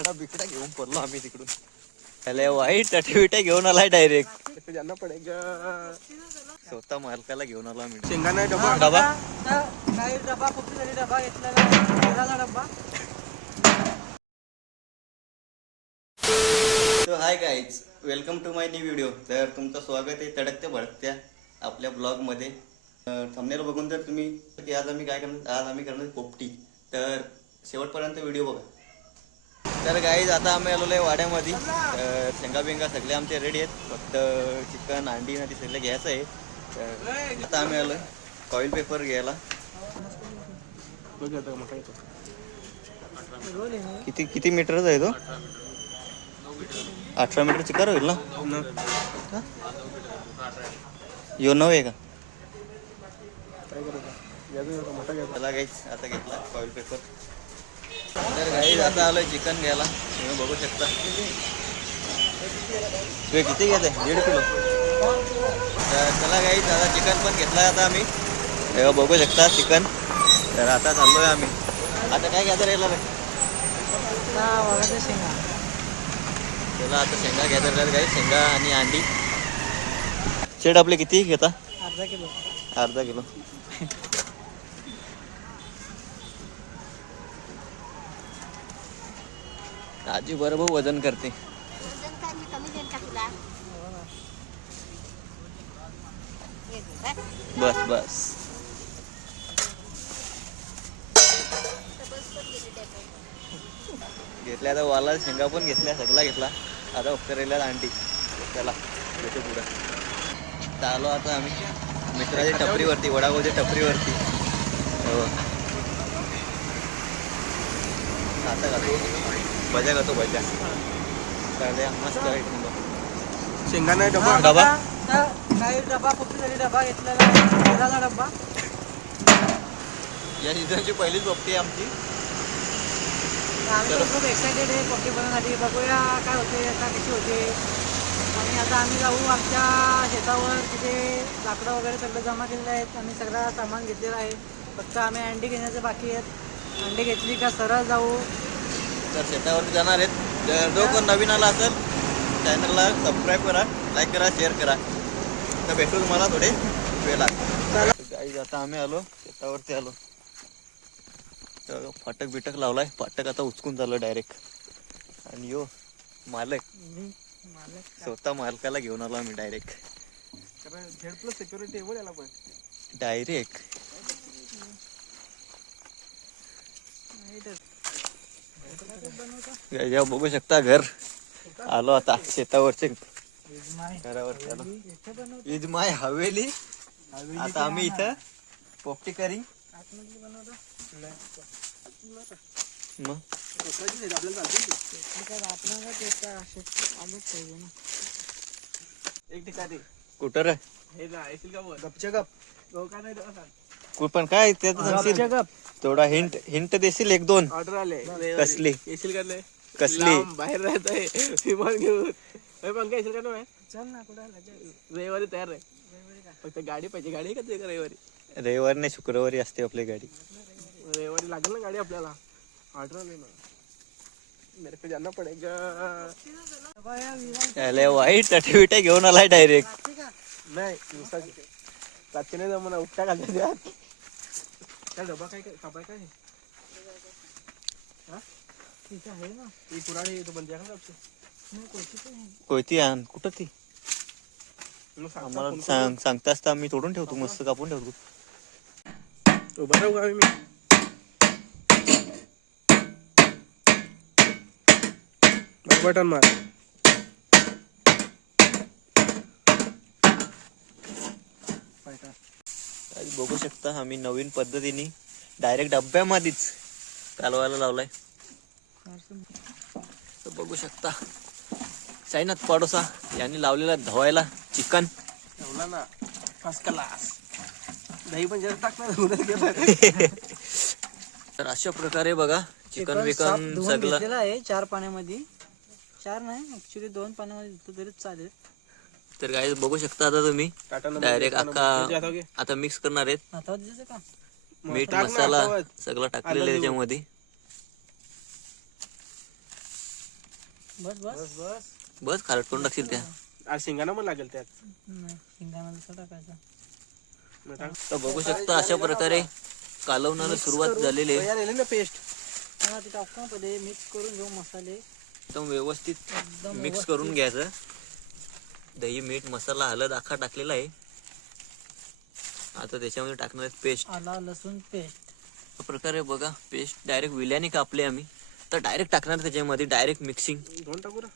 खेकडा बिकडा घेऊन पडलो आम्ही तिकडून. त्याला वाईट टटे घेऊन आलाय डायरेक्ट. जाना पडेगा. स्वतः मालकाला घेऊन आलो आम्ही. शेंगाणा डबा डबा काही डबा फक्त तरी डबा घेतलेला डबा. तो hi guys, welcome to my new video. तर तुमचं स्वागत आहे तडकत्या भडकत्या आपल्या ब्लॉगमध्ये. थंबनेल बघून तर तुम्ही की आज आम्ही काय करणार, आज आम्ही करणार पोपटी. तर शेवटपर्यंत व्हिडिओ बघा. तर गाईज आता आम्ही आलेलो आहे वाड्यामध्ये. शेंगा बिंगा सगळे आमचे रेडी आहेत, फक्त चिकन अंडी ना ती सगळे घ्यायचं आहे. तर आता आम्ही आलो कॉईल पेपर घ्यायला. किती किती मीटरचा आहे तो? 18 मीटर चिकार होईल ना. यो 9 आहे का? चला गाईज आता घेतला कॉईल पेपर. तर गाईज आता आलोय चिकन घ्यायला. तुम्ही बघू शकता. तुम्ही किती घेत आहे? 1.5 किलो. तर चला गाईज आता चिकन पण घेतलाय आता आम्ही. तेव्हा बघू शकता चिकन. तर आता चाललोय आम्ही. आता काय घ्यायचं राहिला रे? शेंगा. चला आता शेंगा घ्यायचं राहिलं गाईज, शेंगा आणि अंडी. शेड आपले किती घेता? अर्धा किलो. अर्धा किलो. आजी बरोबर वजन करते. बस बस. घेतल्या आता वाला शेंगा पण घेतल्या, सगळा घेतला. आता फक्त राहिल्या अंडी. चला भेटू पुढं. आलो आता आम्ही मित्राच्या टपरीवरती, वडापावच्या टपरीवरती. हो आता खातो भज्या, खातो भज्या. चालेल मस्त आहे. शेंगाणा डबा डबा काही डबा फक्त तरी डबा घेतलेला डबा. या सीझनची पहिलीच पोपटी आहे आमची. आम्ही खूप एक्सायटेड आहे पोपटी बनवण्यासाठी. बघूया काय होते, आता कशी होते. आणि आता आम्ही जाऊ आमच्या शेतावर. तिथे लाकडं वगैरे सगळं जमा केलेलं आहेत. आम्ही सगळं सामान घेतलेलं आहे. फक्त आम्ही अंडी घेण्याचे बाकी आहेत. अंडी घेतली का सरळ जाऊ. तर शेतावरती जाणार आहेत. तर जो कोण नवीन आला असेल चॅनलला सबस्क्राईब करा, लाईक करा, शेअर करा. तर भेटू तुम्हाला थोडे वेळात. गाईज आता आम्ही आलो शेतावरती आलो. तर फाटक बिटक लावलाय. फाटक आता उचकून चाललो डायरेक्ट. आणि यो मालक स्वतः मालकाला घेऊन आलो आम्ही डायरेक्ट. सिक्युरिटी याला पण डायरेक्ट बघू शकता घर. आलो आता शेतावरचे घरावरती आलो. इज माय हवेली. आता आम्ही इथं पोपटी करी. मग एक ठिकाणी कुठं रे? गपचे गप पण काय थोडा हिंट हिंट देशील? 1-2 ऑर्डर आले. कसली येशील का नाही? कसली? बाहेर राहत आहे विमान घेऊन. पंखा येशील का नाही? चल ना कुठं रविवारी तयार आहे. फक्त गाडी पाहिजे. गाडी का तुझ्या रविवारी? रविवार नाही, शुक्रवारी असते आपली गाडी. रविवारी लागेल ना गाडी आपल्याला. ऑर्डर आले ना. मेरे पे जाना पडेगा. त्याला वाईट टटे घेऊन आलाय डायरेक्ट. नाही रात्री नाही जमना. उपटा घालते द्या. काय डबा काय कापाय काय तिथं आहे ना. ही कुराडी तो बंद आहे. कोयती आण. कुठं ती? आम्हाला सांगतास तर आम्ही तोडून ठेवतो, मस्त कापून ठेवतो. उभा राहू का मी? बटन मार. बघू शकता आम्ही नवीन पद्धतीने डायरेक्ट डब्यामध्येच कालवायला लावलाय. तर बघू शकता साईनाथ पाडोसा यांनी लावलेला धवायला चिकन. ठेवला ना फर्स्ट क्लास. दही पण जास्त टाकणार. तर अशा प्रकारे बघा चिकन विकन सगळं आहे 4 पाण्यामध्ये. 4 नाही ऍक्च्युली 2 पाण्यामध्ये धुतलं तरी चालेल. तर काय बघू शकता आता तुम्ही डायरेक्ट अख्खा आता मिक्स करणार आहेत. मीठ मसाला सगळं टाकलेलं आहे त्याच्यामध्ये. बस बस बस बस. बस खारट करून टाकशील त्या. आज शेंगाणा पण लागेल त्यात. नाही शेंगदाणा दुसरा टाकायचा. मग टाक. तर बघू शकता अशा प्रकारे कालवणाला सुरुवात झालेली आहे. तयार झाली ना पेस्ट. हा ते टाकू पहिले मिक्स करून घेऊ मसाले एकदम व्यवस्थित एकदम मिक्स करून घ्यायचं. दही मीठ मसाला हळद आखा टाकलेला आहे. आता त्याच्यामध्ये टाकणार आहे पेस्ट. आला लसूण पेस्ट. अशा प्रकारे बघा पेस्ट डायरेक्ट विल्याने कापले आम्ही. तर डायरेक्ट टाकणार त्याच्यामध्ये डायरेक्ट मिक्सिंग. दोन टाकू ना.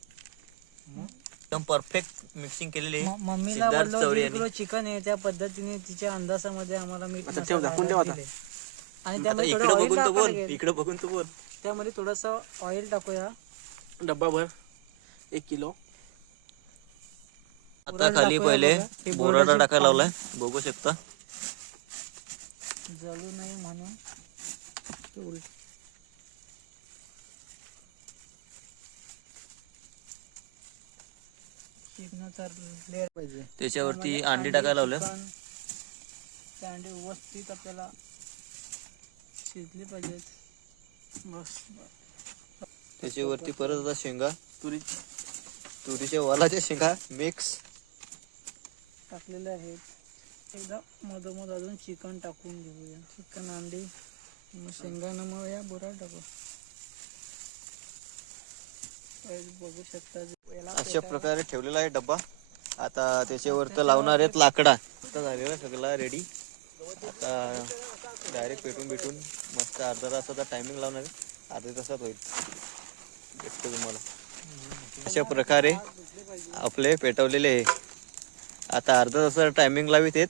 एकदम परफेक्ट मिक्सिंग केलेली आहे. मम्मीला सिद्धार्थ बोललो चौरे 1 किलो चिकन आहे त्या पद्धतीने तिच्या अंदाजामध्ये आम्हाला मीठ आता मसाला ठेव, झाकून ठेव आता. दिले. आणि आता त्यामध्ये इकडे थोडं बघून ऑइल तर बोल, टाकायला इकडे बघून तर बोल. त्यामध्ये थोडस ऑइल टाकूया. डब्बा भर 1 किलो. आता बुराड खाली टाकूया पहिले बघा. हे बोराडा बोराडाचे टाकायला लावलाय बघू शकता. जळू नये म्हणून चिकनाचा लेअर पाहिजे. त्याच्यावरती अंडी टाकायला लावलं. चिकन, ते अंडी व्यवस्थित आपल्याला शिजली पाहिजेत. बस त्याच्यावरती परत आता शेंगा तुरीच्या वालाच्या शेंगा मिक्स टाकलेले आहेत. एकदा मधोमध अजून चिकन टाकून घेऊया. चिकन अंडी मग शेंगानं मग या बोराड टाकू. बघू शकता याला अशा प्रकारे ठेवलेला आहे डब्बा. आता त्याच्यावर तर लावणार आहेत लाकडा. आता झालेला सगळा रेडी. आता डायरेक्ट पेटून मस्त अर्धा तासाचा टायमिंग लावणार आहे. अर्ध्या तासात होईल. भेटतो तुम्हाला. अशा प्रकारे आपले पेटवलेले आहे. आता अर्धा तासाचा टायमिंग लावित आहेत.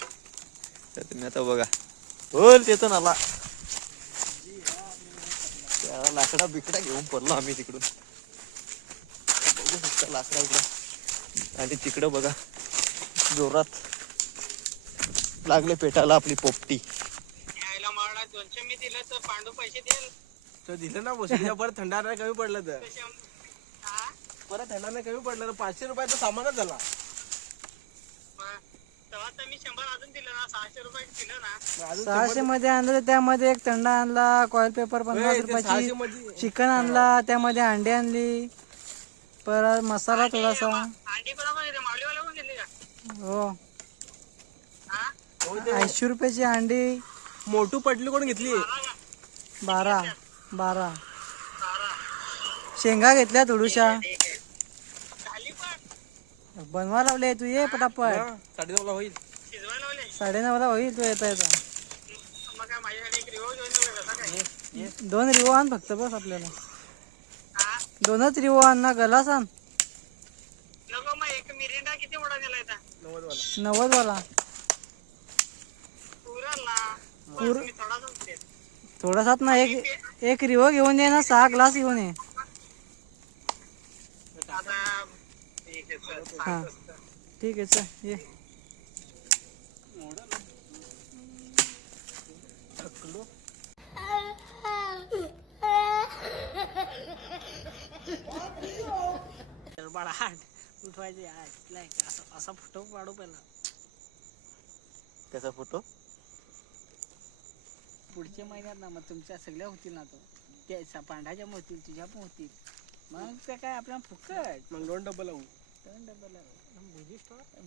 तर तुम्ही आता बघा बोल तिथून आला त्या लाकडा बिकडा घेऊन पडलो आम्ही तिकडून. बघू शकता लाकडा इकडं आणि तिकडं बघा जोरात लागले पेटायला आपली पोपटी. तर दिलं ना बसून. परत थंडारा कमी पडलं तर परत थंडारा कमी पडलं तर 500 रुपयाचा सामानच झाला. अजून 600 मध्ये आणलं तर त्यामध्ये एक थंडा आणला, कॉईल पेपर 50 रुपयाची, 600 मध्ये चिकन आणला, त्यामध्ये अंडी आणली, परत मसाला थोडासा. हो हो ते 80 रुपयाची अंडी. मोठू पटली कोण घेतली. 12 शेंगा घेतल्या थोडूशा. बनवा लावले तू ये पटापट. 9:30 ला होईल. 9:30 होईल तू येता येता. 2 रिवो आण फक्त बस आपल्याला. 2च रिवो आण ना. गलास आण 90 वाला. थोडासाच ना. एक रिवो घेऊन ये ना. 6 ग्लास घेऊन ये. हा ठीक आहे चल ये. उठवायचे असा फोटो काढू पहिला. कसा फोटो पुढच्या महिन्यात ना मग तुमच्या सगळ्या होतील ना. तो त्या पांढऱ्याच्या होतील, तुझ्या पण होतील. मग ते काय आपल्याला फुकट. मग 2 डब्बा लावू. 2 डब्बा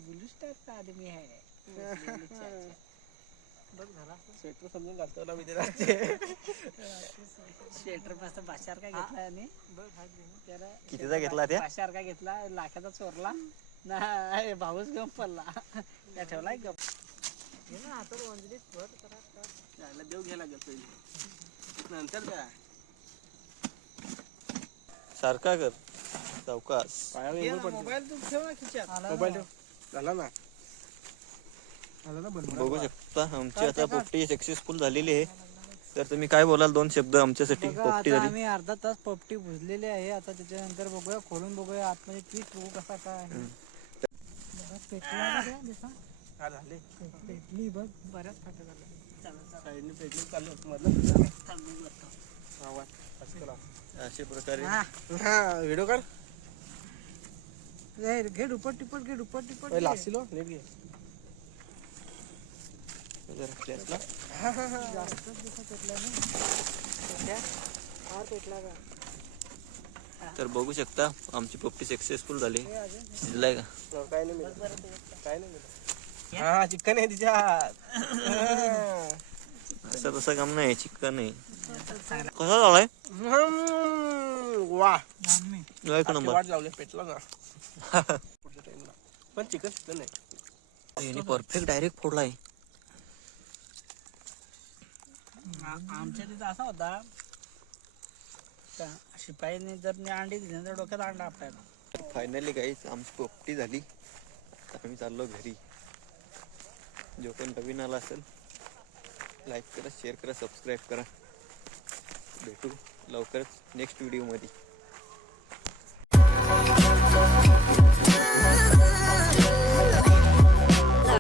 बुलू स्टार का आदमी आहे. बघ झाला स्वेटर समजून घालतो ना मी ते रात्री. स्वेटर मस्त 500 का घेतला आणि त्याला कितीचा घेतला त्या 500 का घेतला. लाखाचा चोरला ना. भाऊच घेऊन पडला. त्या ठेवलाय गप. देव घ्यायला लागेल पहिले नंतर द्या. सारखा कर चौकास. मोबाईल तू ठेव ना खिशात. मोबाईल ठेव. झाला ना. झाला ना बनवा. बघू शकता आमची आता पोपटी सक्सेसफुल झालेली आहे. तर तुम्ही काय बोलाल 2 शब्द आमच्यासाठी. बघा, पोपटी आता झाली. आम्ही अर्धा तास पोपटी भुजलेली आहे. आता त्याच्यानंतर बघूया, खोलून बघूया आतमध्ये पीठ बघू कसा काय आहे. बघा, पेटला बघा, दिसा. हा झाले. पेटली बघ. बऱ्याच फाट्या झाल्या. साईडने पेटली चालू मधलं. अशा प्रकारे हा. हा व्हिडिओ काढ. घे दुप्पट टिपट घे. दुप्पट टिपट ओय, लासीलो नीट घे. जरा फ्लॅशला. जास्तच दिवसा पेटला ना. फार पेटला का. तर बघू शकता आमची पोपटी सक्सेसफुल झाली. शिजलाय का? काय नाही मिळत. काय नाही मिळत. हा चिकन आहे तिच्यात. असं तसं काम नाही, चिकन आहे. कसा झालाय? वा एक नंबर. वाट लावले पेटला का पुढच्या टाइमला. पण चिकन शिकलं नाही. याने परफेक्ट डायरेक्ट फोडलाय. आमच्या तिथं असा होता शिपाईने जर मी अंडी दिली तर डोक्यात अंडा आपल्याला. फायनली गाईस आमची पोपटी झाली. आता आम्ही चाललो घरी. जो कोण नवीन आला असेल लाईक करा, शेअर करा, सबस्क्राईब करा. भेटू लवकरच नेक्स्ट व्हिडिओमध्ये.